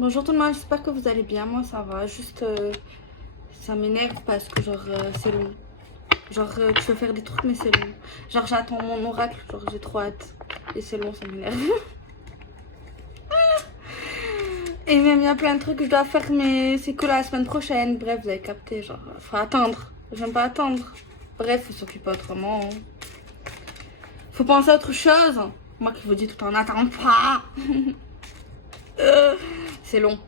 Bonjour tout le monde, j'espère que vous allez bien. Moi ça va, juste ça m'énerve parce que genre c'est long. Genre tu veux faire des trucs mais c'est long. Genre j'attends mon oracle, genre j'ai trop hâte. Et c'est long, ça m'énerve. Et même il y a plein de trucs que je dois faire mais c'est que la semaine prochaine. Bref, vous avez capté, genre faut attendre. J'aime pas attendre. Bref, faut s'occuper autrement. Faut penser à autre chose. Moi qui vous dis tout le temps, n'attends pas. C'est long.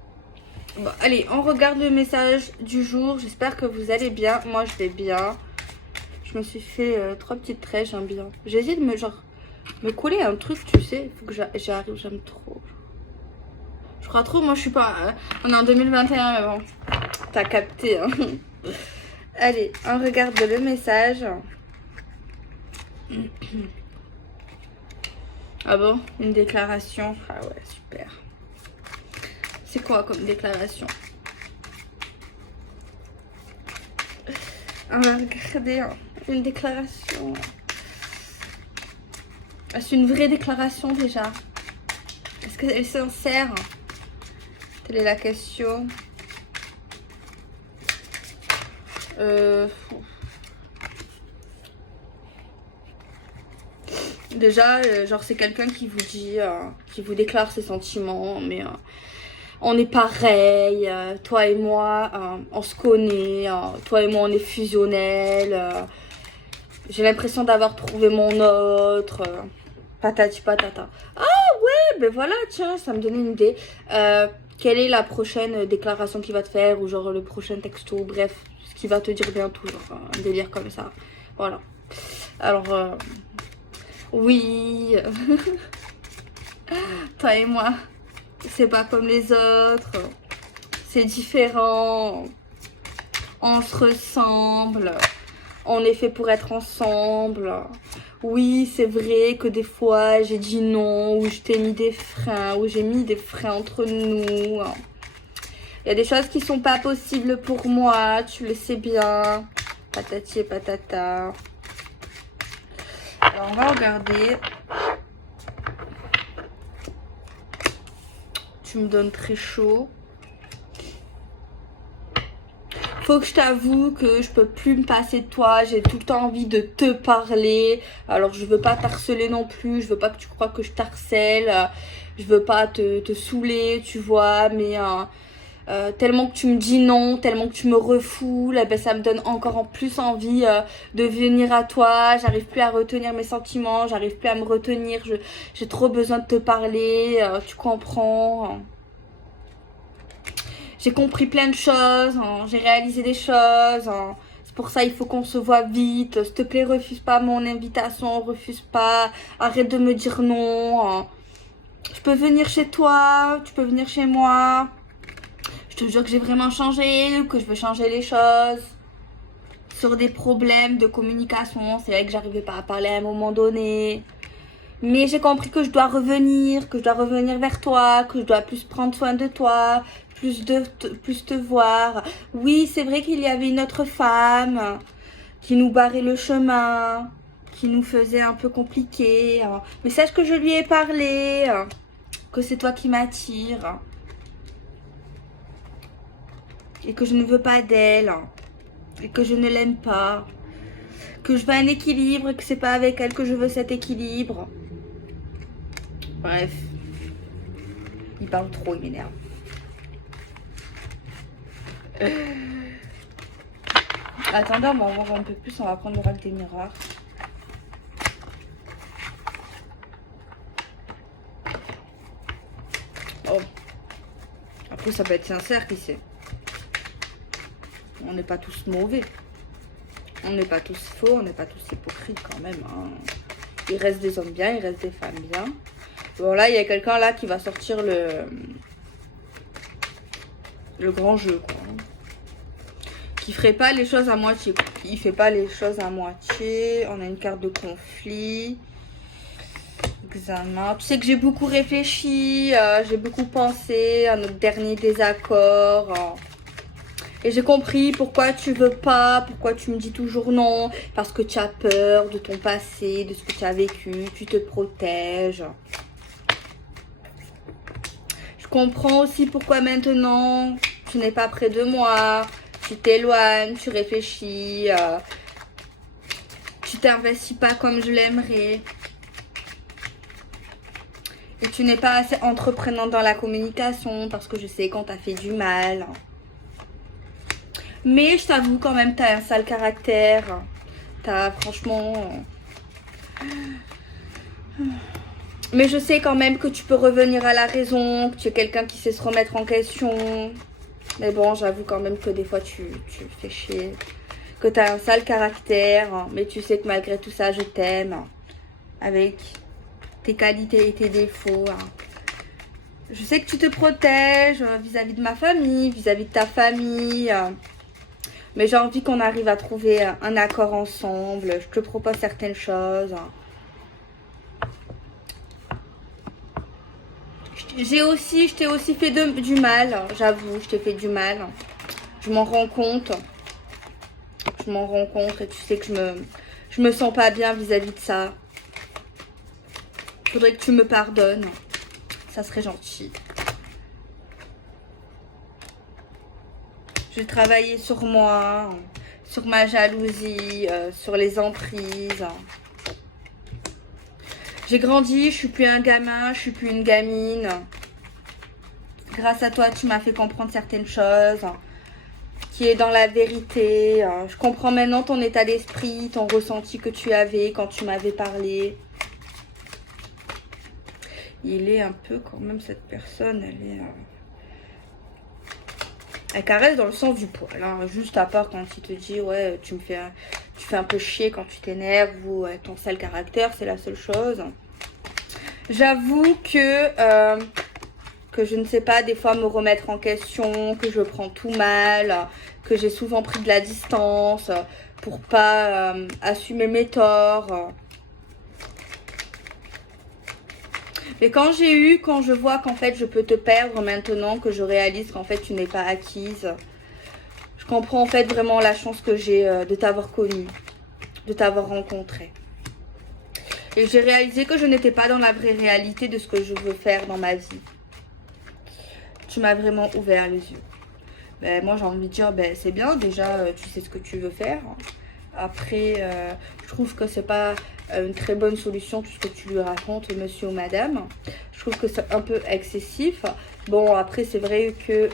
Bon, allez, on regarde le message du jour. J'espère que vous allez bien. Moi, je vais bien. Je me suis fait 3 petites trèches, j'aime bien. J'hésite de me coller un truc, tu sais. Il faut que j'arrive, j'aime trop. Je crois trop, moi, je suis pas... on est en 2021, mais bon. T'as capté, hein. Allez, on regarde le message. Ah bon? Une déclaration. Ah ouais, super. C'est quoi comme déclaration? On va regarder une déclaration. C'est une vraie déclaration déjà. Est-ce qu'elle est sincère? Telle est la question. Déjà, genre c'est quelqu'un qui vous dit, qui vous déclare ses sentiments, mais on est pareil, toi et moi, on se connaît, toi et moi on est fusionnels, j'ai l'impression d'avoir trouvé mon autre, patati patata. Ah ouais, ben voilà, tiens, ça me donnait une idée. Quelle est la prochaine déclaration qu'il va te faire, ou genre le prochain texto, bref, ce qu'il va te dire bientôt, genre un délire comme ça. Voilà. Alors, oui, toi et moi, c'est pas comme les autres, c'est différent, on se ressemble, on est fait pour être ensemble. Oui, c'est vrai que des fois j'ai dit non, ou je t'ai mis des freins, ou j'ai mis des freins entre nous. Il y a des choses qui sont pas possibles pour moi, tu le sais bien. Patati et patata. Alors on va regarder. Tu me donnes très chaud. Faut que je t'avoue que je peux plus me passer de toi. J'ai tout le temps envie de te parler. Alors je veux pas t'harceler non plus. Je veux pas que tu crois que je t'harcèle. Je veux pas te saouler, tu vois. Mais tellement que tu me dis non, tellement que tu me refoules, eh ben, ça me donne encore en plus envie de venir à toi. J'arrive plus à retenir mes sentiments. J'arrive plus à me retenir. J'ai trop besoin de te parler. Tu comprends? J'ai compris plein de choses, hein. J'ai réalisé des choses, hein. C'est pour ça il faut qu'on se voit vite. S'il te plaît, refuse pas mon invitation, refuse pas. Arrête de me dire non, hein. Je peux venir chez toi, tu peux venir chez moi. Je te jure que j'ai vraiment changé, que je veux changer les choses. Sur des problèmes de communication, c'est vrai que j'arrivais pas à parler à un moment donné. Mais j'ai compris que je dois revenir vers toi, que je dois plus prendre soin de toi, plus te voir. Oui, c'est vrai qu'il y avait une autre femme qui nous barrait le chemin, qui nous faisait un peu compliqué. Mais sache que je lui ai parlé, que c'est toi qui m'attire. Et que je ne veux pas d'elle. Et que je ne l'aime pas. Que je veux un équilibre et que c'est pas avec elle que je veux cet équilibre. Bref. Il parle trop, il m'énerve. Attendez, on va voir un peu plus. On va prendre l'oracle des miroirs. Oh. Après, ça peut être sincère, qui sait. On n'est pas tous mauvais. On n'est pas tous faux. On n'est pas tous hypocrites quand même, hein. Il reste des hommes bien, il reste des femmes bien. Bon, là, il y a quelqu'un là qui va sortir le grand jeu, quoi. Qui ferait pas les choses à moitié. Il fait pas les choses à moitié. On a une carte de conflit. Examen. Tu sais que j'ai beaucoup réfléchi. J'ai beaucoup pensé à notre dernier désaccord. Et j'ai compris pourquoi tu veux pas, pourquoi tu me dis toujours non. Parce que tu as peur de ton passé, de ce que tu as vécu. Tu te protèges. comprends aussi pourquoi maintenant tu n'es pas près de moi, tu t'éloignes, tu réfléchis, tu t'investis pas comme je l'aimerais. Et tu n'es pas assez entreprenant dans la communication parce que je sais qu'on t'a fait du mal. Mais je t'avoue quand même, t'as un sale caractère. T'as franchement... Mais je sais quand même que tu peux revenir à la raison, que tu es quelqu'un qui sait se remettre en question. Mais bon, j'avoue quand même que des fois tu fais chier. Que tu as un sale caractère, mais tu sais que malgré tout ça, je t'aime. Avec tes qualités et tes défauts. Je sais que tu te protèges vis-à-vis de ma famille, vis-à-vis de ta famille. Mais j'ai envie qu'on arrive à trouver un accord ensemble. Je te propose certaines choses. Je t'ai aussi fait du mal, j'avoue, je t'ai fait du mal. Je m'en rends compte. Je m'en rends compte et tu sais que je me sens pas bien vis-à-vis de ça. Faudrait que tu me pardonnes. Ça serait gentil. Je vais travailler sur moi, sur ma jalousie, sur les emprises. J'ai grandi, je suis plus un gamin, je suis plus une gamine. Grâce à toi, tu m'as fait comprendre certaines choses, qui est dans la vérité. Je comprends maintenant ton état d'esprit, ton ressenti que tu avais quand tu m'avais parlé. Il est un peu quand même, cette personne, elle caresse dans le sens du poil, hein. Juste à part quand il te dit, ouais, tu fais un peu chier quand tu t'énerves ou ton sale caractère, c'est la seule chose. J'avoue que je ne sais pas des fois me remettre en question, que je prends tout mal, que j'ai souvent pris de la distance pour pas assumer mes torts. Mais quand je vois qu'en fait je peux te perdre maintenant, que je réalise qu'en fait tu n'es pas acquise, je comprends en fait vraiment la chance que j'ai de t'avoir connue, de t'avoir rencontré. Et j'ai réalisé que je n'étais pas dans la vraie réalité de ce que je veux faire dans ma vie. Tu m'as vraiment ouvert les yeux. Ben, moi j'ai envie de dire, ben, c'est bien, déjà tu sais ce que tu veux faire. Après, je trouve que c'est pas une très bonne solution tout ce que tu lui racontes, monsieur ou madame. Je trouve que c'est un peu excessif. Bon, après c'est vrai que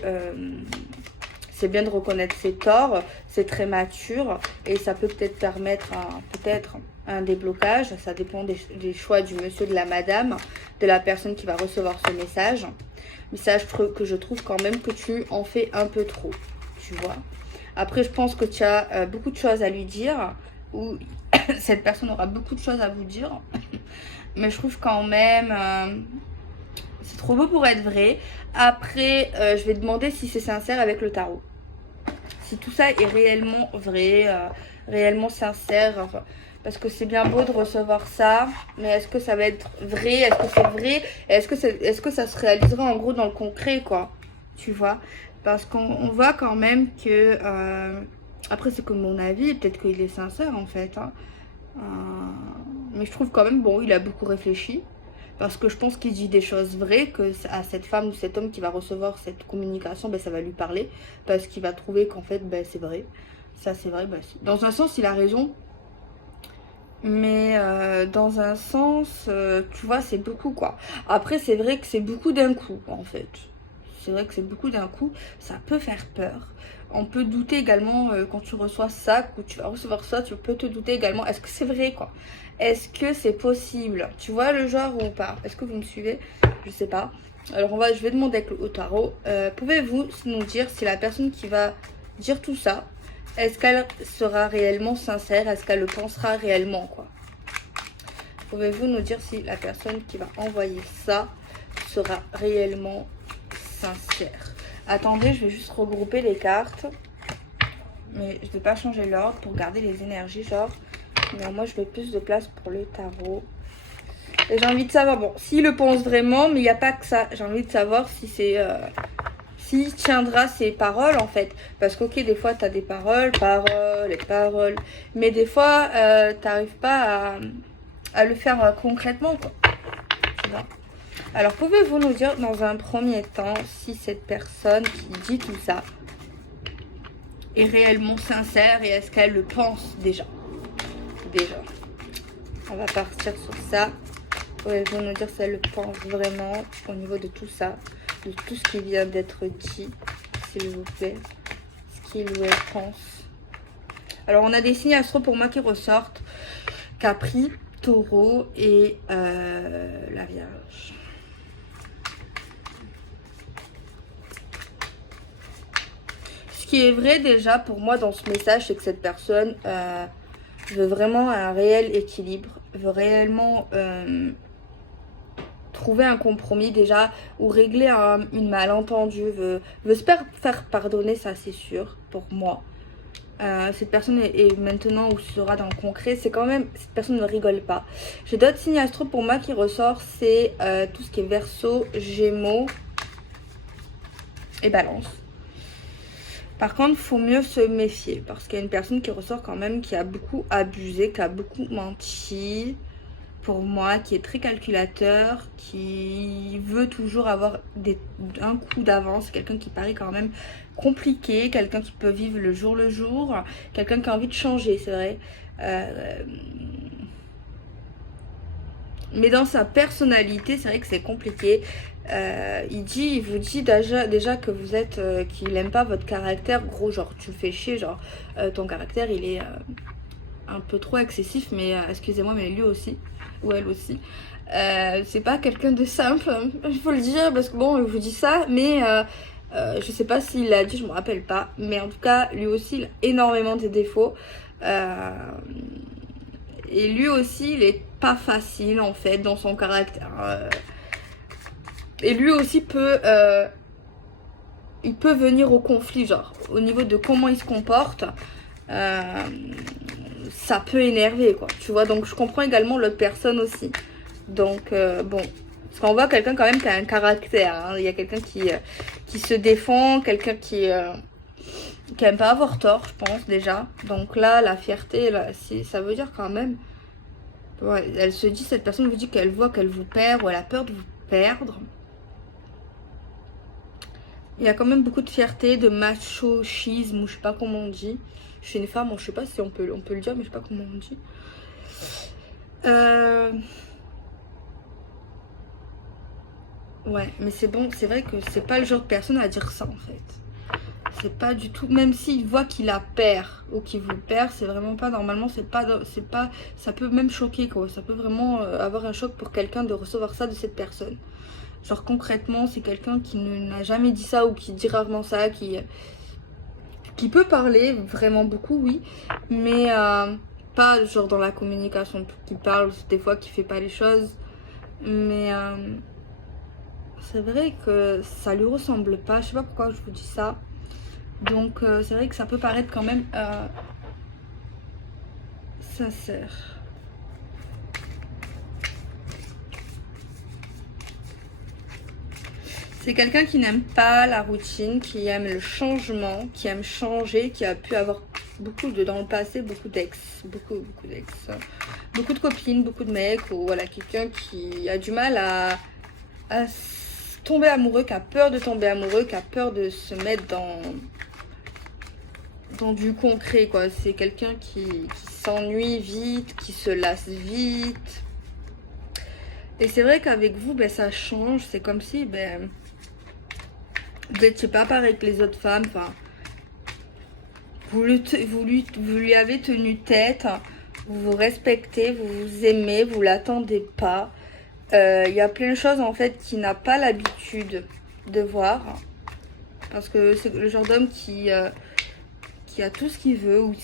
c'est bien de reconnaître ses torts, c'est très mature et ça peut peut-être permettre un déblocage. Ça dépend des choix du monsieur, de la madame, de la personne qui va recevoir ce message. Message que je trouve quand même que tu en fais un peu trop, tu vois. Après, je pense que tu as beaucoup de choses à lui dire, ou cette personne aura beaucoup de choses à vous dire. Mais je trouve quand même, c'est trop beau pour être vrai. Après, je vais demander si c'est sincère avec le tarot. Si tout ça est réellement vrai, réellement sincère. Enfin, parce que c'est bien beau de recevoir ça, mais est-ce que ça va être vrai? Est-ce que c'est vrai? Est-ce que ça se réalisera en gros dans le concret, quoi? Tu vois? Parce qu'on voit quand même que... après, c'est comme mon avis, peut-être qu'il est sincère, en fait. Hein. Mais je trouve quand même, bon, il a beaucoup réfléchi. Parce que je pense qu'il dit des choses vraies, que à cette femme ou cet homme qui va recevoir cette communication, ben, ça va lui parler. Parce qu'il va trouver qu'en fait, ben, c'est vrai. Ça, c'est vrai. Ben, dans un sens, il a raison. Mais dans un sens, tu vois, c'est beaucoup, quoi. Après, c'est vrai que c'est beaucoup d'un coup, en fait. C'est vrai que c'est beaucoup d'un coup. Ça peut faire peur. On peut douter également quand tu reçois ça, quand tu vas recevoir ça, tu peux te douter également. Est-ce que c'est vrai, quoi? Est-ce que c'est possible? Tu vois le genre ou pas? Est-ce que vous me suivez? Je sais pas. Alors, je vais demander au tarot. Pouvez-vous nous dire si la personne qui va dire tout ça, est-ce qu'elle sera réellement sincère? Est-ce qu'elle le pensera réellement, quoi? Pouvez-vous nous dire si la personne qui va envoyer ça sera réellement sincère? Attendez, je vais juste regrouper les cartes. Mais je ne vais pas changer l'ordre pour garder les énergies, genre. Mais moi, je vais plus de place pour le tarot. Et j'ai envie de savoir, bon, s'il le pense vraiment, mais il n'y a pas que ça. J'ai envie de savoir si c'est... s'il tiendra ses paroles, en fait. Parce qu'ok, des fois, tu as des paroles et paroles. Mais des fois, tu n'arrives pas à le faire concrètement, quoi. Tu vois. Alors, pouvez-vous nous dire dans un premier temps si cette personne qui dit tout ça est réellement sincère et est-ce qu'elle le pense déjà? On va partir sur ça. Pouvez-vous nous dire si elle le pense vraiment au niveau de tout ça, de tout ce qui vient d'être dit, s'il vous plaît, ce qu'il ou elle pense. Alors, on a des signes astro pour moi qui ressortent. Capri, Taureau et la Vierge. Ce qui est vrai déjà pour moi dans ce message, c'est que cette personne veut vraiment un réel équilibre, veut réellement trouver un compromis déjà ou régler une malentendue, veut se faire pardonner, ça c'est sûr pour moi. Cette personne est maintenant où sera dans le concret, c'est quand même, cette personne ne rigole pas. J'ai d'autres signes astro pour moi qui ressort, c'est tout ce qui est Verseau, Gémeaux et Balance. Par contre, il faut mieux se méfier parce qu'il y a une personne qui ressort quand même qui a beaucoup abusé, qui a beaucoup menti pour moi, qui est très calculateur, qui veut toujours avoir un coup d'avance, quelqu'un qui paraît quand même compliqué, quelqu'un qui peut vivre le jour, quelqu'un qui a envie de changer, c'est vrai. Mais dans sa personnalité, c'est vrai que c'est compliqué. Il vous dit déjà que vous êtes, qu'il aime pas votre caractère, gros, genre tu fais chier, genre ton caractère il est un peu trop excessif, mais excusez-moi, mais lui aussi, ou elle aussi. C'est pas quelqu'un de simple, il faut le dire, parce que bon, je vous dis ça, mais je sais pas s'il l'a dit, je me rappelle pas, mais en tout cas, lui aussi, il a énormément de défauts. Et lui aussi, il est pas facile en fait dans son caractère. Et lui aussi il peut venir au conflit, genre au niveau de comment il se comporte. Ça peut énerver quoi, tu vois. Donc je comprends également l'autre personne aussi. Donc bon, parce qu'on voit quelqu'un quand même qui a un caractère. Hein. Il y a quelqu'un qui se défend, quelqu'un qui aime pas avoir tort, je pense déjà. Donc là, la fierté, là, ça veut dire quand même. Ouais, elle se dit, cette personne vous dit qu'elle voit qu'elle vous perd ou elle a peur de vous perdre. Il y a quand même beaucoup de fierté, de macochisme, ou je sais pas comment on dit. Je suis une femme, je sais pas si on peut le dire, mais je sais pas comment on dit. Ouais, mais c'est bon, c'est vrai que c'est pas le genre de personne à dire ça en fait. C'est pas du tout, même s'il voit qu'il la perd ou qu'il vous perd, c'est vraiment pas, normalement c'est pas, ça peut même choquer quoi. Ça peut vraiment avoir un choc pour quelqu'un de recevoir ça de cette personne. Genre concrètement, c'est quelqu'un qui n'a jamais dit ça ou qui dit rarement ça, qui peut parler vraiment beaucoup, oui, mais pas genre dans la communication, qui parle des fois, qui fait pas les choses, mais c'est vrai que ça lui ressemble pas, je sais pas pourquoi je vous dis ça, donc c'est vrai que ça peut paraître quand même sincère. C'est quelqu'un qui n'aime pas la routine, qui aime le changement, qui aime changer, qui a pu avoir dans le passé, beaucoup d'ex, beaucoup d'ex, beaucoup de copines, beaucoup de mecs, ou voilà, quelqu'un qui a du mal à tomber amoureux, qui a peur de tomber amoureux, qui a peur de se mettre dans du concret, quoi. C'est quelqu'un qui s'ennuie vite, qui se lasse vite. Et c'est vrai qu'avec vous, ben, ça change, c'est comme si, ben... Vous n'êtes pas pareil que les autres femmes, enfin, vous lui avez tenu tête, vous vous respectez, vous vous aimez, vous l'attendez pas. Il y a plein de choses en fait qu'il n'a pas l'habitude de voir. Parce que c'est le genre d'homme qui a tout ce qu'il veut, ou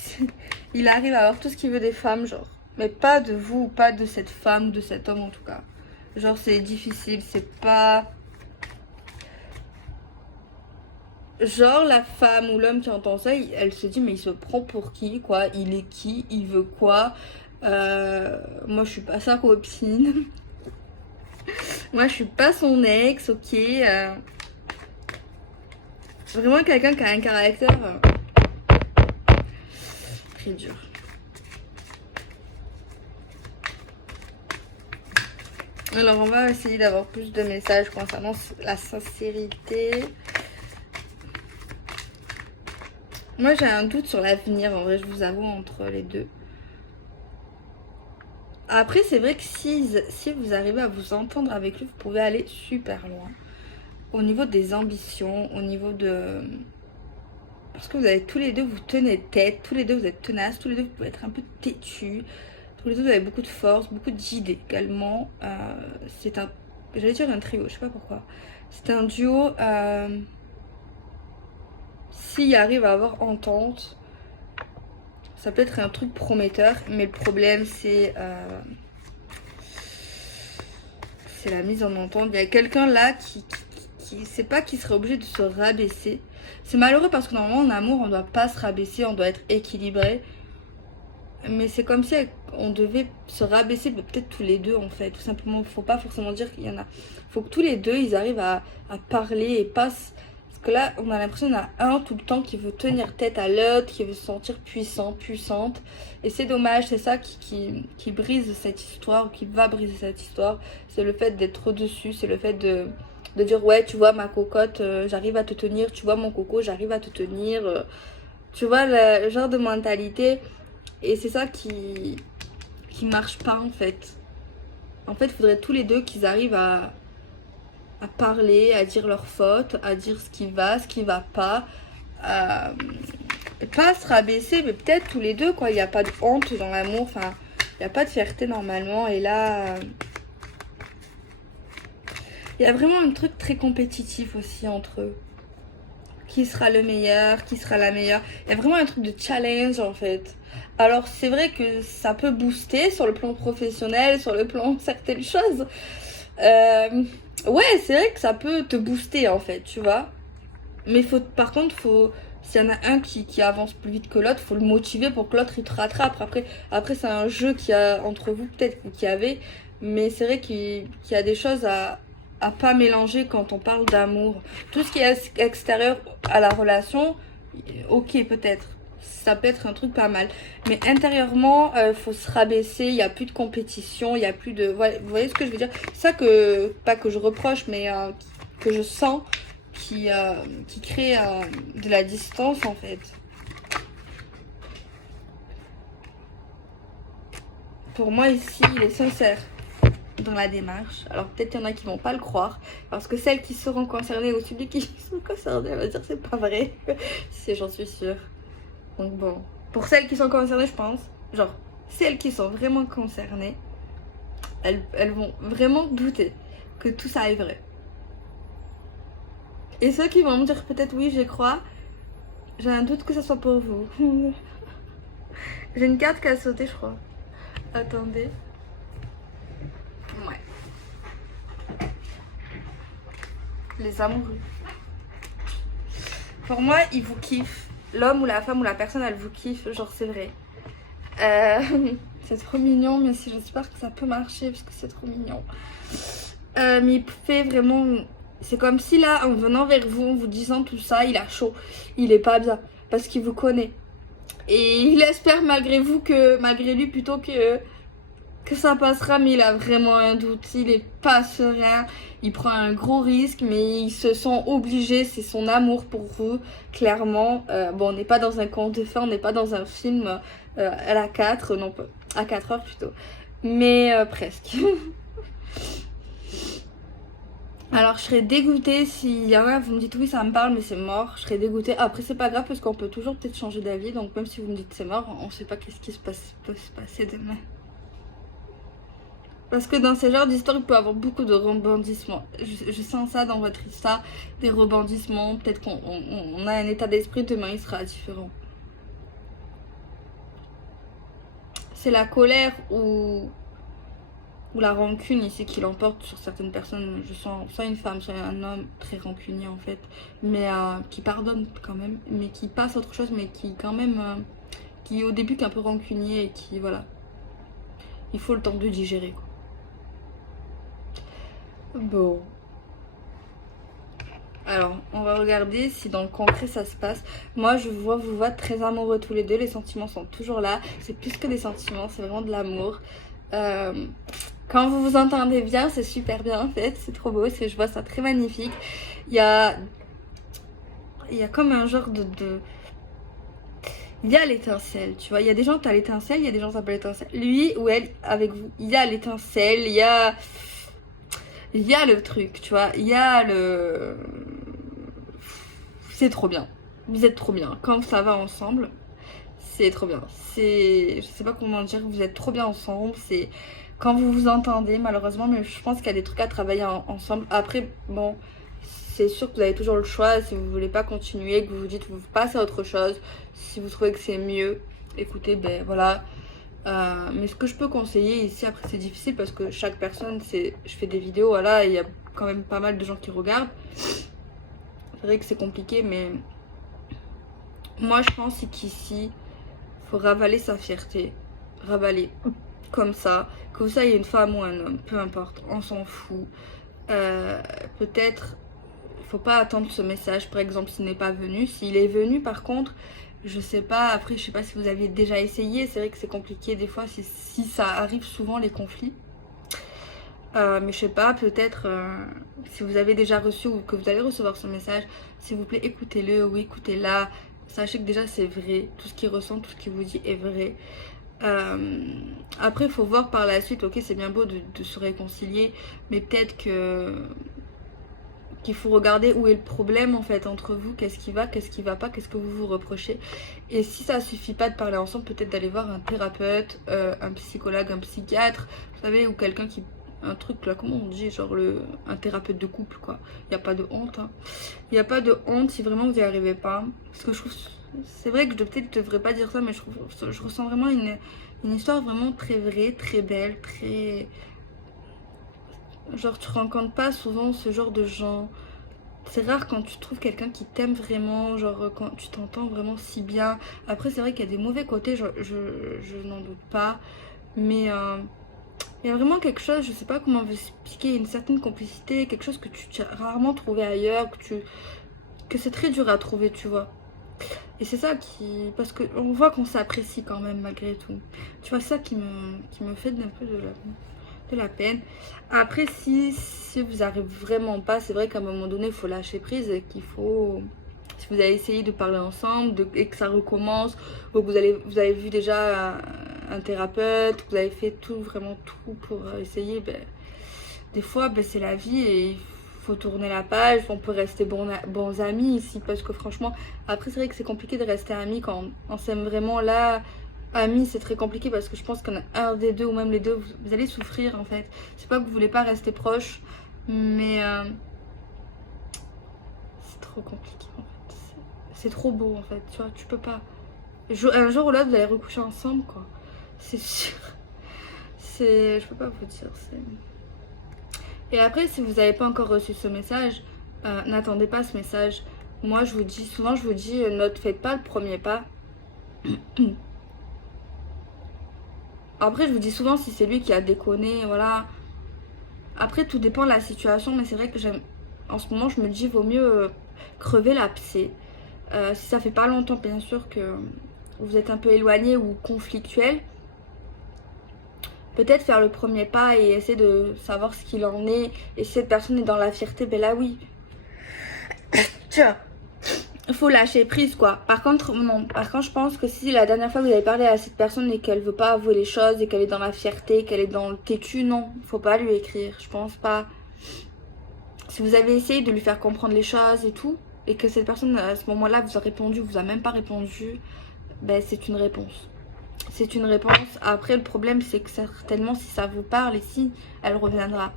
il arrive à avoir tout ce qu'il veut des femmes, genre. Mais pas de vous, pas de cette femme ou de cet homme en tout cas. Genre c'est difficile, c'est pas... Genre la femme ou l'homme qui entend ça, elle se dit mais il se prend pour qui quoi, il est qui, il veut quoi, moi je suis pas sa copine, moi je suis pas son ex, ok, vraiment quelqu'un qui a un caractère très dur. Alors on va essayer d'avoir plus de messages concernant la sincérité. Moi j'ai un doute sur l'avenir, en vrai je vous avoue, entre les deux. Après c'est vrai que si vous arrivez à vous entendre avec lui, vous pouvez aller super loin. Au niveau des ambitions, au niveau de... Parce que vous avez tous les deux, vous tenez tête, tous les deux vous êtes tenaces, tous les deux vous pouvez être un peu têtus. Tous les deux vous avez beaucoup de force, beaucoup d'idées également. C'est un... J'allais dire un trio, je sais pas pourquoi. C'est un duo... S'il arrive à avoir entente, ça peut être un truc prometteur, mais le problème c'est la mise en entente. Il y a quelqu'un là qui sait pas qui serait obligé de se rabaisser. C'est malheureux parce que normalement en amour on doit pas se rabaisser, on doit être équilibré. Mais c'est comme si on devait se rabaisser, peut-être tous les deux en fait. Tout simplement, faut pas forcément dire qu'il y en a. Faut que tous les deux ils arrivent à parler et pas. Parce que là, on a l'impression qu'il y en a un tout le temps qui veut tenir tête à l'autre, qui veut se sentir puissant, puissante. Et c'est dommage, c'est ça qui brise cette histoire, ou qui va briser cette histoire. C'est le fait d'être au-dessus, c'est le fait de dire ouais, tu vois ma cocotte, j'arrive à te tenir, tu vois mon coco, j'arrive à te tenir. Tu vois le genre de mentalité. Et c'est ça qui marche pas en fait. En fait, il faudrait tous les deux qu'ils arrivent à parler, à dire leurs fautes, à dire ce qui va pas. Pas à se rabaisser, mais peut-être tous les deux, quoi. Il n'y a pas de honte dans l'amour, enfin, il n'y a pas de fierté normalement. Et là, il y a vraiment un truc très compétitif aussi entre eux. Qui sera le meilleur, qui sera la meilleure. Il y a vraiment un truc de challenge en fait. Alors c'est vrai que ça peut booster sur le plan professionnel, sur le plan certaines choses. Ouais, c'est vrai que ça peut te booster en fait, tu vois. Mais par contre, s'il y en a un qui avance plus vite que l'autre, faut le motiver pour que l'autre il te rattrape. Après c'est un jeu qu'il y a entre vous, peut-être qu'il y avait. Mais c'est vrai qu'il y a des choses à pas mélanger quand on parle d'amour. Tout ce qui est extérieur à la relation, ok peut-être. Ça peut être un truc pas mal. Mais intérieurement, faut se rabaisser, il n'y a plus de compétition, il n'y a plus de... Vous voyez ce que je veux dire? Ça pas que je reproche, mais que je sens qui crée de la distance en fait. Pour moi ici, il est sincère dans la démarche. Alors peut-être qu'il y en a qui vont pas le croire, parce que celles qui seront concernées ou celui qui sont concernées, elle va dire c'est pas vrai. C'est, j'en suis sûre. Donc bon, pour celles qui sont concernées, je pense, genre celles qui sont vraiment concernées, elles vont vraiment douter que tout ça est vrai. Et ceux qui vont me dire peut-être oui, j'y crois, j'ai un doute que ça soit pour vous. J'ai une carte qui a sauté, je crois. Attendez. Ouais. Les amoureux. Pour moi, ils vous kiffent. L'homme ou la femme ou la personne, elle vous kiffe. Genre, c'est vrai. C'est trop mignon, mais si j'espère que ça peut marcher parce que c'est trop mignon. Mais il fait vraiment... C'est comme si là, en venant vers vous, en vous disant tout ça, il a chaud. Il est pas bien. Parce qu'il vous connaît. Et il espère malgré lui plutôt que ça passera, mais il a vraiment un doute. Il est pas serein, il prend un gros risque, mais il se sent obligé. C'est son amour pour vous, clairement. Bon, on n'est pas dans un conte de fées, on n'est pas dans un film à la 4, non, à 4 heures plutôt. Mais presque. Alors, je serais dégoûtée s'il y en a, vous me dites oui, ça me parle, mais c'est mort. Je serais dégoûtée. Après, c'est pas grave parce qu'on peut toujours peut-être changer d'avis. Donc, même si vous me dites c'est mort, on sait pas qu'est-ce qui peut se passer demain. Parce que dans ce genre d'histoire, il peut y avoir beaucoup de rebondissements. Je sens ça dans votre histoire, des rebondissements. Peut-être qu'on a un état d'esprit, demain il sera différent. C'est la colère ou la rancune ici qui l'emporte sur certaines personnes. Je sens soit une femme, soit un homme très rancunier en fait. Mais qui pardonne quand même, mais qui passe à autre chose, mais qui quand même... qui au début est un peu rancunier et qui, voilà. Il faut le temps de digérer quoi. Bon. Alors, on va regarder si dans le concret ça se passe. Moi, je vous vois très amoureux tous les deux. Les sentiments sont toujours là. C'est plus que des sentiments, c'est vraiment de l'amour. Quand vous vous entendez bien, c'est super bien en fait, c'est trop beau, je vois ça très magnifique. Il y a comme un genre il y a l'étincelle, tu vois. Il y a des gens, t'as l'étincelle, il y a des gens, t'as pas l'étincelle. Lui ou elle, avec vous, il y a l'étincelle, il y a le truc, tu vois. Il y a le... C'est trop bien. Vous êtes trop bien. Quand ça va ensemble, c'est trop bien. Je sais pas comment dire, vous êtes trop bien ensemble. C'est quand vous vous entendez, malheureusement, mais je pense qu'il y a des trucs à travailler ensemble. Après, bon, c'est sûr que vous avez toujours le choix. Si vous voulez pas continuer, que vous vous dites vous passez à autre chose, si vous trouvez que c'est mieux, écoutez, ben voilà. Mais ce que je peux conseiller ici, après c'est difficile parce que chaque personne, je fais des vidéos, voilà, et il y a quand même pas mal de gens qui regardent. C'est vrai que c'est compliqué, mais moi je pense qu'ici, faut ravaler sa fierté, ravaler comme ça, que vous soyez une femme ou un homme, peu importe, on s'en fout. Peut-être, faut pas attendre ce message, par exemple, s'il n'est pas venu. S'il est venu, par contre, je sais pas, après, je sais pas si vous avez déjà essayé, c'est vrai que c'est compliqué des fois, si ça arrive souvent les conflits. Mais je sais pas, peut-être si vous avez déjà reçu ou que vous allez recevoir ce message, s'il vous plaît, écoutez-le ou écoutez-la. Sachez que déjà c'est vrai, tout ce qu'il ressent, tout ce qu'il vous dit est vrai. Après, il faut voir par la suite, ok, c'est bien beau de se réconcilier, mais peut-être qu'il faut regarder où est le problème en fait entre vous, qu'est-ce qui va pas, qu'est-ce que vous vous reprochez. Et si ça suffit pas de parler ensemble, peut-être d'aller voir un thérapeute, un psychologue, un psychiatre, vous savez, ou quelqu'un qui... Un truc là, comment on dit, genre un thérapeute de couple quoi. Il n'y a pas de honte. Hein. Il n'y a pas de honte si vraiment vous n'y arrivez pas. Parce que je trouve... C'est vrai que je peut-être devrais pas dire ça, mais je ressens vraiment une histoire vraiment très vraie, très belle, très... Genre tu rencontres pas souvent ce genre de gens. C'est rare quand tu trouves quelqu'un qui t'aime vraiment, genre quand tu t'entends vraiment si bien. Après c'est vrai qu'il y a des mauvais côtés, je n'en doute pas. Mais il y a vraiment quelque chose, je sais pas comment vous expliquer, une certaine complicité, quelque chose que tu as rarement trouvé ailleurs, que c'est très dur à trouver, tu vois. Et c'est ça qui... Parce qu'on voit qu'on s'apprécie quand même malgré tout. Tu vois, ça qui me fait un peu de la peine. Après, si vous n'arrivez vraiment pas, c'est vrai qu'à un moment donné, il faut lâcher prise et qu'il faut... Si vous avez essayé de parler ensemble et que ça recommence, ou que vous avez vu déjà un thérapeute, que vous avez fait tout, vraiment tout pour essayer, ben, des fois, ben, c'est la vie et il faut tourner la page. On peut rester bons amis ici parce que franchement, après, c'est vrai que c'est compliqué de rester amis quand on s'aime vraiment là. Amis, c'est très compliqué parce que je pense qu'un un des deux ou même les deux, vous allez souffrir en fait. C'est pas que vous voulez pas rester proches, mais c'est trop compliqué en fait. C'est trop beau en fait, tu vois, tu peux pas. Un jour ou l'autre, vous allez recoucher ensemble quoi. C'est sûr. Je peux pas vous dire. Et après, si vous n'avez pas encore reçu ce message, n'attendez pas ce message. Moi, souvent, je vous dis, ne faites pas le premier pas. Après, je vous dis souvent si c'est lui qui a déconné, voilà. Après, tout dépend de la situation, mais c'est vrai que en ce moment, je me dis, vaut mieux crever l'abcès. Si ça fait pas longtemps, bien sûr, que vous êtes un peu éloigné ou conflictuel, peut-être faire le premier pas et essayer de savoir ce qu'il en est. Et si cette personne est dans la fierté, ben là, oui. Tiens. Il faut lâcher prise quoi. Par contre, non. Par contre, je pense que si la dernière fois que vous avez parlé à cette personne et qu'elle veut pas avouer les choses et qu'elle est dans la fierté, qu'elle est dans le têtu, non. Faut pas lui écrire. Je pense pas. Si vous avez essayé de lui faire comprendre les choses et tout, et que cette personne à ce moment-là vous a répondu, vous a même pas répondu, ben c'est une réponse. C'est une réponse. Après, le problème, c'est que certainement, si ça vous parle ici, elle reviendra.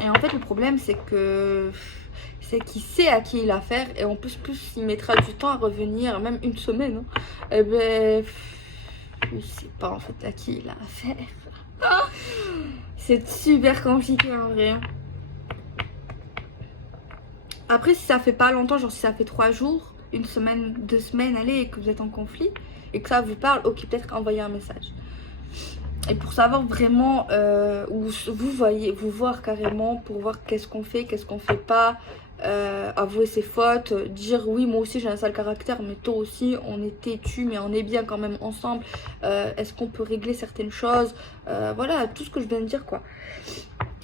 Et en fait, le problème, c'est qu'il sait à qui il a affaire. Et en plus, il mettra du temps à revenir, même une semaine. Hein. Et ben, il sait pas en fait à qui il a affaire. C'est super compliqué en vrai. Après, si ça fait pas longtemps, genre si ça fait 3 jours, une semaine, 2 semaines, allez, et que vous êtes en conflit, et que ça vous parle, ok, peut-être envoyer un message. Et pour savoir vraiment où vous voir carrément, pour voir qu'est-ce qu'on fait pas, avouer ses fautes, dire oui moi aussi j'ai un sale caractère mais toi aussi on est têtu mais on est bien quand même ensemble, est-ce qu'on peut régler certaines choses, voilà tout ce que je viens de dire quoi.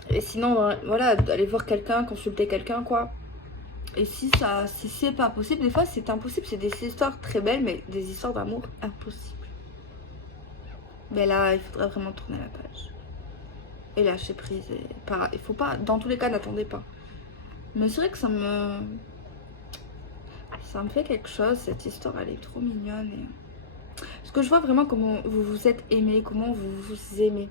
Et sinon voilà d'aller voir quelqu'un, consulter quelqu'un quoi. Et si c'est pas possible, des fois c'est impossible, c'est des histoires très belles mais des histoires d'amour impossibles. Mais là il faudrait vraiment tourner la page et lâcher prise, il faut pas, dans tous les cas n'attendez pas. Mais c'est vrai que ça me fait quelque chose, cette histoire, elle est trop mignonne. Parce que je vois vraiment comment vous vous êtes aimé, comment vous vous aimez.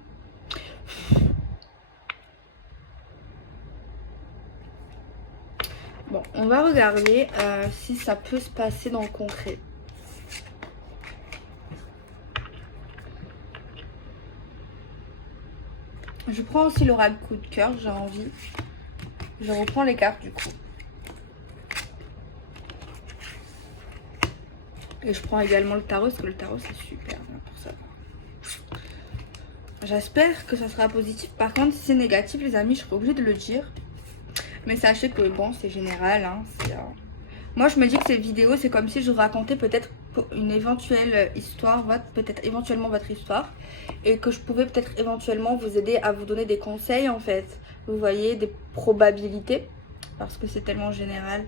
Bon, on va regarder si ça peut se passer dans le concret. Je prends aussi l'oracle coup de cœur, j'ai envie. Je reprends les cartes du coup. Et je prends également le tarot, parce que le tarot c'est super bien pour ça. J'espère que ça sera positif. Par contre, si c'est négatif, les amis, je serai obligée de le dire. Mais sachez que bon, c'est général. Hein, moi, je me dis que ces vidéos, c'est comme si je racontais peut-être une éventuelle histoire, peut-être éventuellement votre histoire. Et que je pouvais peut-être éventuellement vous aider à vous donner des conseils en fait. Vous voyez, des probabilités. Parce que c'est tellement général.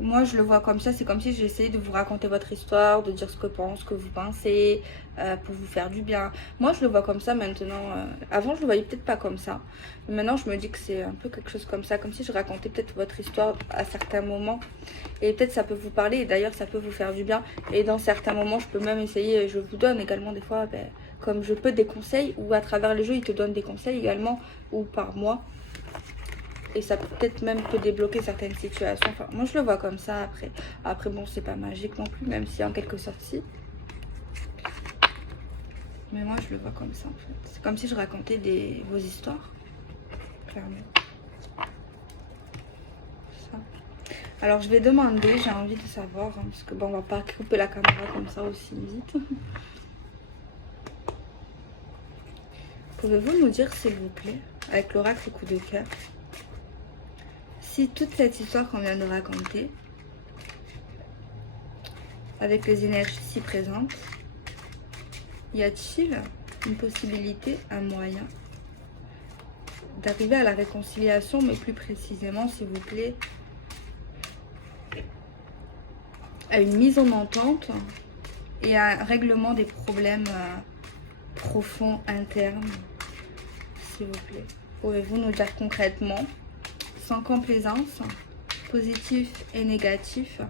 Moi je le vois comme ça, c'est comme si j'essayais de vous raconter votre histoire, de dire ce que vous pensez, pour vous faire du bien. Moi je le vois comme ça maintenant, avant je le voyais peut-être pas comme ça, mais maintenant je me dis que c'est un peu quelque chose comme ça, comme si je racontais peut-être votre histoire à certains moments, et peut-être ça peut vous parler, et d'ailleurs ça peut vous faire du bien, et dans certains moments je peux même essayer, je vous donne également des fois, comme je peux des conseils, ou à travers les jeux ils te donnent des conseils également, ou par mois. Et ça peut-être même peut débloquer certaines situations. Enfin, moi, je le vois comme ça après. Après, bon, c'est pas magique non plus, même si en quelque sorte, si. Mais moi, je le vois comme ça, en fait. C'est comme si je racontais vos histoires. Clairement. Ça. Alors, je vais demander, j'ai envie de savoir, hein, parce que bon, on va pas couper la caméra comme ça aussi vite. Pouvez-vous nous dire, s'il vous plaît, avec l'oracle coup de cœur, si toute cette histoire qu'on vient de raconter, avec les énergies si présentes, y a-t-il une possibilité, un moyen d'arriver à la réconciliation, mais plus précisément, s'il vous plaît, à une mise en entente et à un règlement des problèmes profonds, internes, s'il vous plaît. Pouvez-vous nous dire concrètement, sans complaisance, positif et négatif,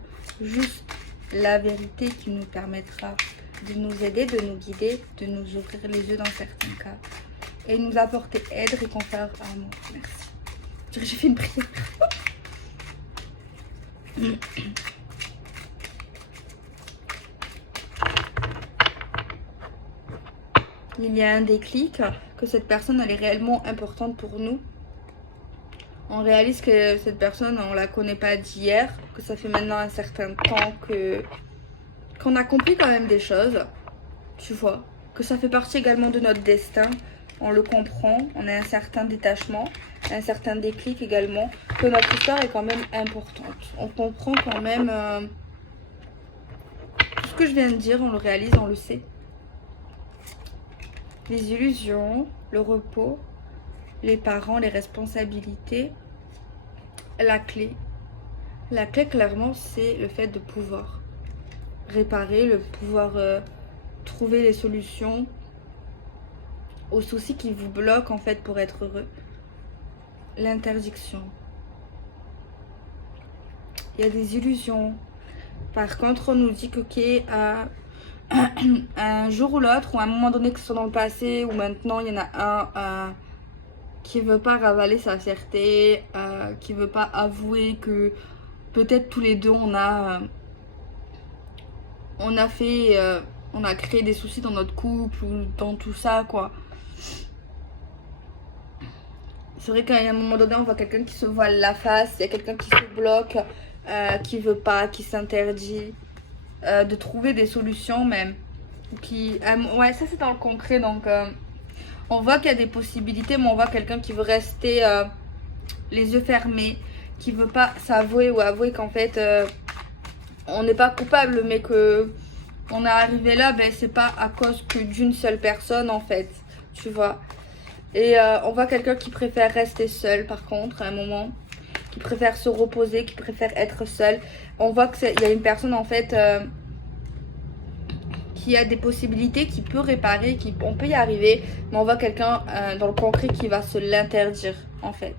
juste la vérité qui nous permettra de nous aider, de nous guider, de nous ouvrir les yeux dans certains cas et nous apporter aide, réconfort, amour. Merci. J'ai fait une prière. Il y a un déclic, que cette personne elle est réellement importante pour nous. On réalise que cette personne, on la connaît pas d'hier, que ça fait maintenant un certain temps qu'on a compris quand même des choses, tu vois, que ça fait partie également de notre destin, on le comprend, on a un certain détachement, un certain déclic également, que notre histoire est quand même importante. On comprend quand même tout ce que je viens de dire, on le réalise, on le sait. Les illusions, le repos, les parents, les responsabilités, la clé. La clé, clairement, c'est le fait de pouvoir réparer, le pouvoir trouver les solutions aux soucis qui vous bloquent, en fait, pour être heureux. L'interdiction. Il y a des illusions. Par contre, on nous dit que, ok, un jour ou l'autre, ou à un moment donné, que ce soit dans le passé ou maintenant, il y en a un qui veut pas ravaler sa fierté, qui veut pas avouer que peut-être tous les deux on a créé des soucis dans notre couple ou dans tout ça quoi. C'est vrai qu'à un moment donné on voit quelqu'un qui se voile la face, il y a quelqu'un qui se bloque, qui veut pas, qui s'interdit de trouver des solutions même. Ouais, ça c'est dans le concret, donc on voit qu'il y a des possibilités, mais on voit quelqu'un qui veut rester les yeux fermés, qui veut pas s'avouer ou avouer qu'en fait on n'est pas coupable, mais que on est arrivé là, ben c'est pas à cause que d'une seule personne en fait, tu vois. Et on voit quelqu'un qui préfère rester seul par contre à un moment, qui préfère se reposer, qui préfère être seul. On voit qu'il y a une personne en fait qui a des possibilités, qui peut réparer, on peut y arriver, mais on voit quelqu'un dans le concret qui va se l'interdire en fait.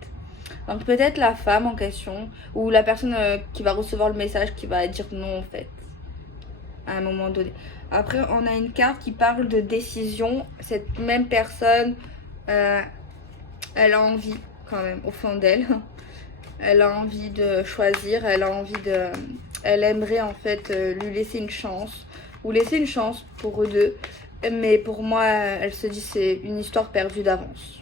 Donc peut-être la femme en question ou la personne qui va recevoir le message qui va dire non en fait à un moment donné. Après on a une carte qui parle de décision. Cette même personne elle a envie quand même au fond d'elle. Elle a envie de choisir, elle aimerait en fait lui laisser une chance ou laisser une chance pour eux deux. Mais pour moi elle se dit c'est une histoire perdue d'avance.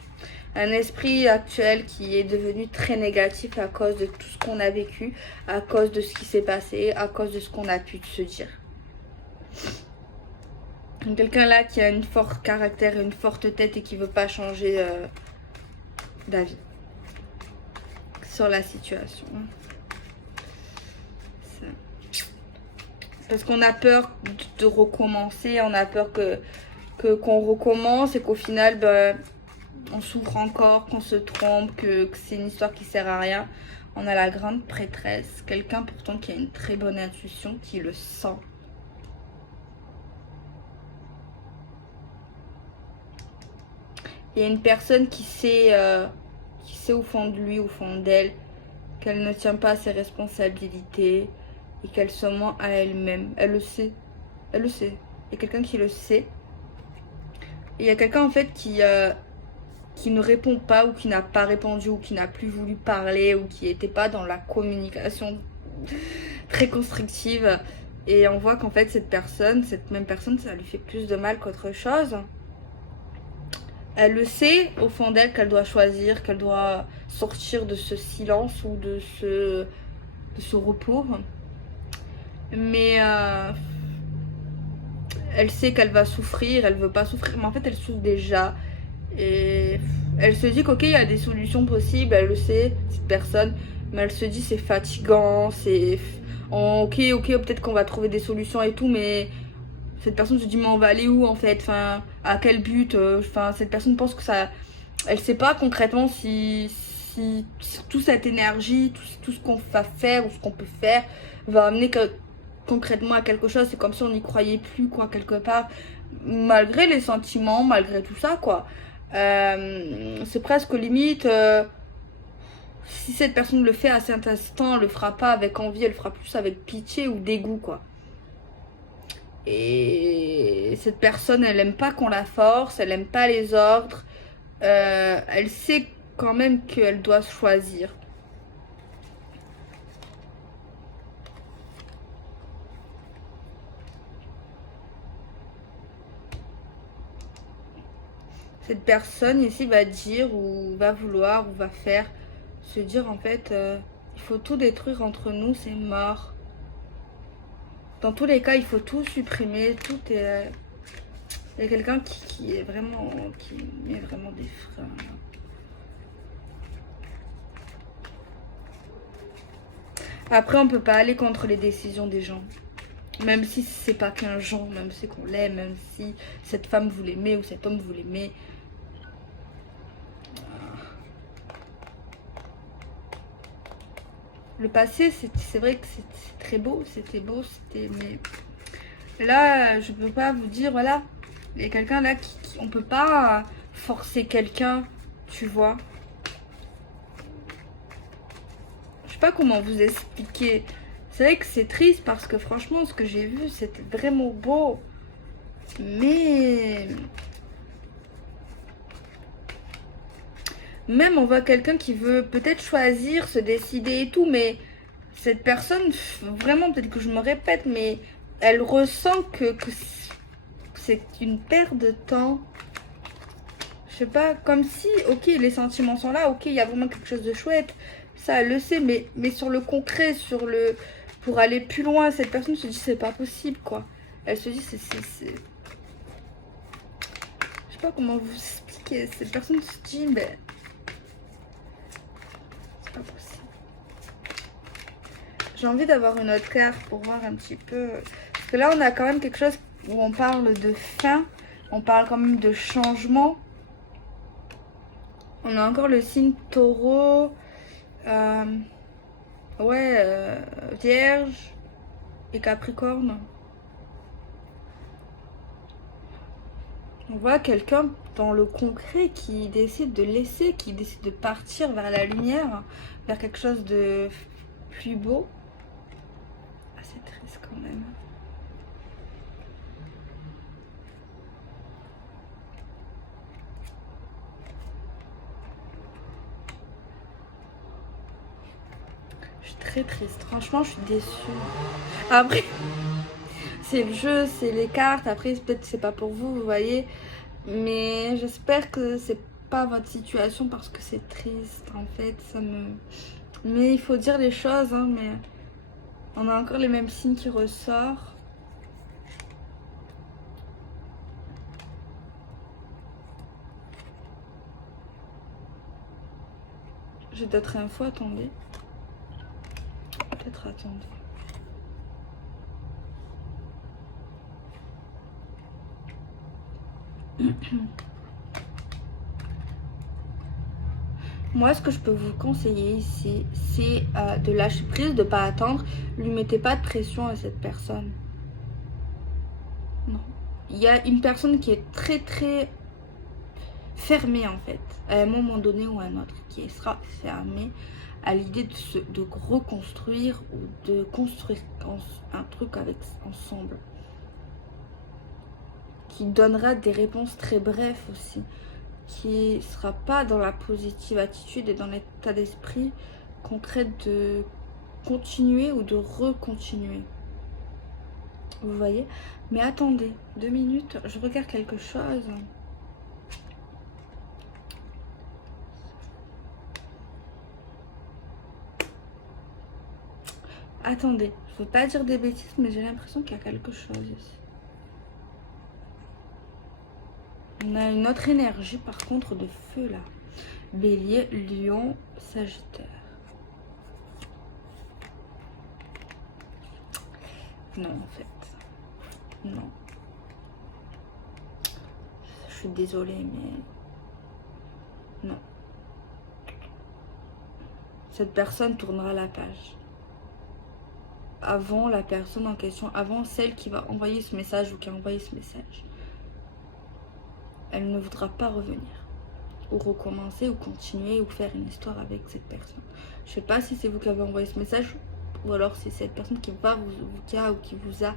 Un esprit actuel qui est devenu très négatif à cause de tout ce qu'on a vécu, à cause de ce qui s'est passé, à cause de ce qu'on a pu se dire. Quelqu'un là qui a une forte caractère, une forte tête et qui veut pas changer d'avis sur la situation. Parce qu'on a peur de recommencer, on a peur qu'on recommence et qu'au final on souffre encore, qu'on se trompe, que c'est une histoire qui sert à rien. On a la grande prêtresse, quelqu'un pourtant qui a une très bonne intuition, qui le sent. Il y a une personne qui sait au fond de lui, au fond d'elle, qu'elle ne tient pas à ses responsabilités et qu'elle se ment à elle-même. Elle le sait. Elle le sait. Il y a quelqu'un qui le sait. Et il y a quelqu'un en fait qui ne répond pas ou qui n'a pas répondu ou qui n'a plus voulu parler ou qui n'était pas dans la communication très constructive. Et on voit qu'en fait cette même personne, ça lui fait plus de mal qu'autre chose. Elle le sait au fond d'elle qu'elle doit choisir, qu'elle doit sortir de ce silence ou de ce repos. Mais elle sait qu'elle va souffrir, elle veut pas souffrir, mais en fait elle souffre déjà. Et elle se dit qu'ok, il y a des solutions possibles, elle le sait, cette personne, mais elle se dit c'est fatigant, c'est... ok, peut-être qu'on va trouver des solutions et tout, mais cette personne se dit mais on va aller où en fait, enfin, à quel but, enfin, cette personne pense que ça... Elle sait pas concrètement si toute cette énergie, tout ce qu'on va faire ou ce qu'on peut faire va amener concrètement à quelque chose. C'est comme si on n'y croyait plus quoi quelque part, malgré les sentiments, malgré tout ça quoi. C'est presque limite si cette personne le fait à cet instant, elle le fera pas avec envie, elle le fera plus avec pitié ou dégoût quoi. Et cette personne elle aime pas qu'on la force, elle aime pas les ordres, elle sait quand même qu'elle doit choisir. Cette personne ici va dire ou va vouloir ou va faire, se dire en fait il faut tout détruire entre nous, c'est mort. Dans tous les cas il faut tout supprimer, tout est... Il y a quelqu'un qui est vraiment, qui met vraiment des freins. Après on peut pas aller contre les décisions des gens. Même si c'est pas qu'un genre, même si qu'on l'aime, même si cette femme vous l'aimez ou cet homme vous l'aimez. Le passé, c'est vrai que c'est très beau, c'était beau, mais là, je peux pas vous dire, voilà, il y a quelqu'un là on peut pas forcer quelqu'un, tu vois. Je sais pas comment vous expliquer. C'est vrai que c'est triste parce que franchement, ce que j'ai vu, c'était vraiment beau. Mais... Même on voit quelqu'un qui veut peut-être choisir, se décider et tout, mais cette personne, vraiment, peut-être que je me répète, mais elle ressent que c'est une perte de temps. Je sais pas, comme si, ok, les sentiments sont là, ok, il y a vraiment quelque chose de chouette, ça elle le sait, mais sur le concret, pour aller plus loin, cette personne se dit c'est pas possible, quoi. Elle se dit c'est... Je sais pas comment vous expliquer, cette personne se dit, mais... c'est pas possible. J'ai envie d'avoir une autre carte pour voir un petit peu. Parce que là, on a quand même quelque chose où on parle de fin. On parle quand même de changement. On a encore le signe taureau. Vierge et Capricorne. On voit quelqu'un dans le concret qui décide de laisser, qui décide de partir vers la lumière, vers quelque chose de plus beau. Ah, c'est triste quand même. Je suis très triste. Franchement, je suis déçue. Après, c'est le jeu, c'est les cartes. Après, peut-être c'est pas pour vous, vous voyez. Mais j'espère que c'est pas votre situation parce que c'est triste. En fait, ça me... Mais il faut dire les choses, hein, mais on a encore les mêmes signes qui ressortent. J'ai d'autres infos, attendez. Peut-être attendez. Moi, ce que je peux vous conseiller ici, c'est de lâcher prise, de ne pas attendre. Lui mettez pas de pression à cette personne. Non. Il y a une personne qui est très très fermée en fait, à un moment donné ou à un autre, qui sera fermée à l'idée de reconstruire ou de construire un truc ensemble. Qui donnera des réponses très brèves aussi. Qui sera pas dans la positive attitude et dans l'état d'esprit concret de continuer ou de recontinuer. Vous voyez? Mais attendez, 2 minutes, je regarde quelque chose. Attendez, je veux pas dire des bêtises, mais j'ai l'impression qu'il y a quelque chose ici. On a une autre énergie par contre de feu là. Bélier, Lion, Sagittaire. Non en fait. Non. Je suis désolée mais... Non. Cette personne tournera la page. Avant la personne en question, avant celle qui va envoyer ce message ou qui a envoyé ce message. Elle ne voudra pas revenir. Ou recommencer, ou continuer, ou faire une histoire avec cette personne. Je ne sais pas si c'est vous qui avez envoyé ce message, ou alors c'est cette personne qui va ou qui vous a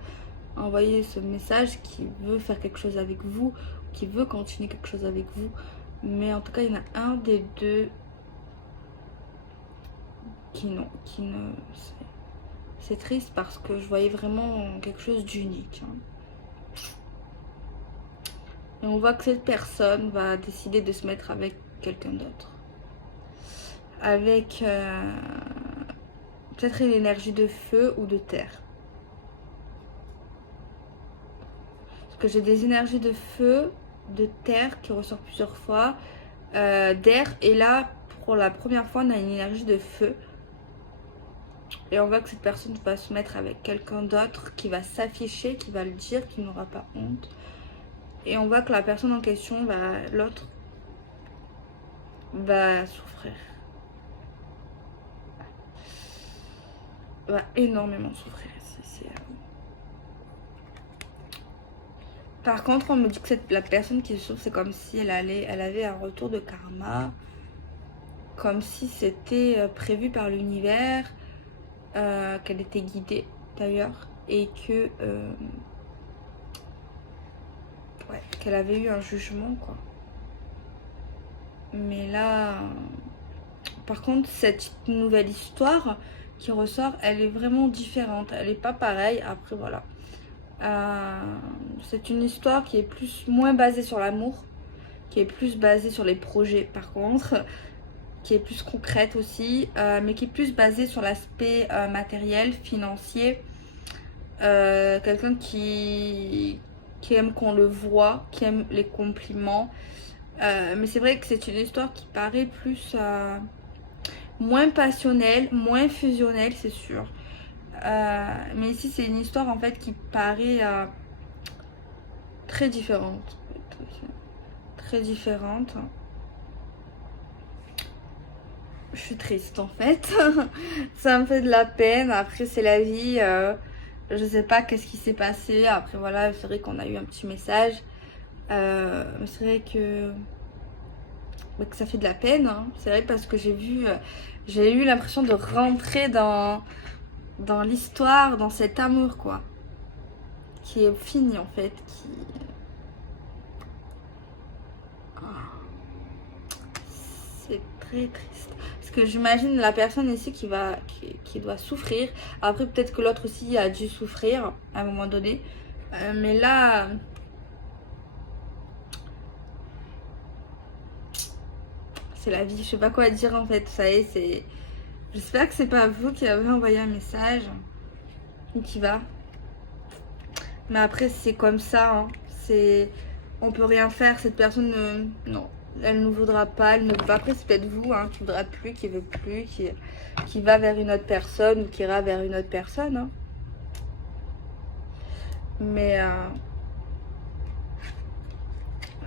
envoyé ce message, qui veut faire quelque chose avec vous, ou qui veut continuer quelque chose avec vous. Mais en tout cas, il y en a un des deux qui ne... C'est triste parce que je voyais vraiment quelque chose d'unique. Hein. Et on voit que cette personne va décider de se mettre avec quelqu'un d'autre. Avec peut-être une énergie de feu ou de terre. Parce que j'ai des énergies de feu, de terre qui ressortent plusieurs fois, d'air. Et là, pour la première fois, on a une énergie de feu. Et on voit que cette personne va se mettre avec quelqu'un d'autre qui va s'afficher, qui va le dire, qui n'aura pas honte. Et on voit que la personne en question, l'autre, va souffrir. Va énormément souffrir. Par contre, on me dit que la personne qui souffre, c'est comme si elle avait un retour de karma. Comme si c'était prévu par l'univers. Qu'elle était guidée d'ailleurs. Et que... qu'elle avait eu un jugement quoi. Mais là, par contre, cette nouvelle histoire qui ressort, elle est vraiment différente. Elle est pas pareille. Après voilà, c'est une histoire qui est moins basée sur l'amour, qui est plus basée sur les projets par contre, qui est plus concrète aussi, mais qui est plus basée sur l'aspect matériel, financier. Quelqu'un qui aime qu'on le voit, qui aime les compliments. Mais c'est vrai que c'est une histoire qui paraît plus moins passionnelle, moins fusionnelle, c'est sûr. Mais ici, c'est une histoire en fait qui paraît très différente. Très différente. Je suis triste en fait. Ça me fait de la peine. Après, c'est la vie. Je sais pas qu'est-ce qui s'est passé. Après, voilà, c'est vrai qu'on a eu un petit message. Mais c'est vrai que ça fait de la peine. Hein. C'est vrai parce que j'ai eu l'impression de rentrer dans l'histoire, dans cet amour, quoi. Qui est fini en fait. C'est très triste. Parce que j'imagine la personne ici qui doit souffrir. Après, peut-être que l'autre aussi a dû souffrir à un moment donné. Mais là, c'est la vie. Je sais pas quoi dire en fait. Ça y est, c'est. J'espère que c'est pas vous qui avez envoyé un message. Ou qui va. Mais après, c'est comme ça. Hein. On peut rien faire. Cette personne, non. Elle ne voudra pas, elle ne veut pas. Après, c'est peut-être vous qui ne voudra plus, qui veut plus, qui va vers une autre personne ou qui ira vers une autre personne. Hein. Mais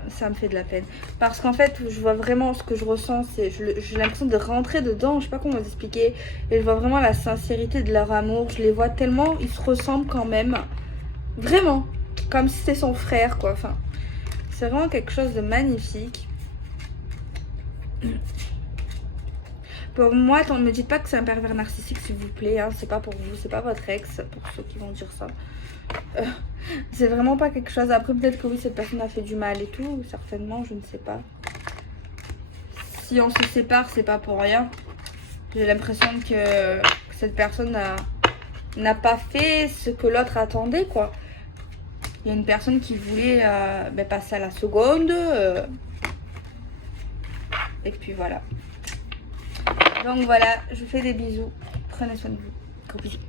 ça me fait de la peine. Parce qu'en fait, je vois vraiment ce que je ressens. J'ai l'impression de rentrer dedans. Je sais pas comment vous expliquer. Et je vois vraiment la sincérité de leur amour. Je les vois tellement, ils se ressemblent quand même. Vraiment. Comme si c'était son frère, quoi. Enfin, c'est vraiment quelque chose de magnifique. Pour moi, ne me dites pas que c'est un pervers narcissique, s'il vous plaît. Hein. C'est pas pour vous, c'est pas votre ex, pour ceux qui vont dire ça. C'est vraiment pas quelque chose. Après, peut-être que oui, cette personne a fait du mal et tout. Certainement, je ne sais pas. Si on se sépare, c'est pas pour rien. J'ai l'impression que cette personne n'a pas fait ce que l'autre attendait, quoi. Il y a une personne qui voulait passer à la seconde. Et puis voilà. Donc voilà, je vous fais des bisous. Prenez soin de vous. Gros bisous.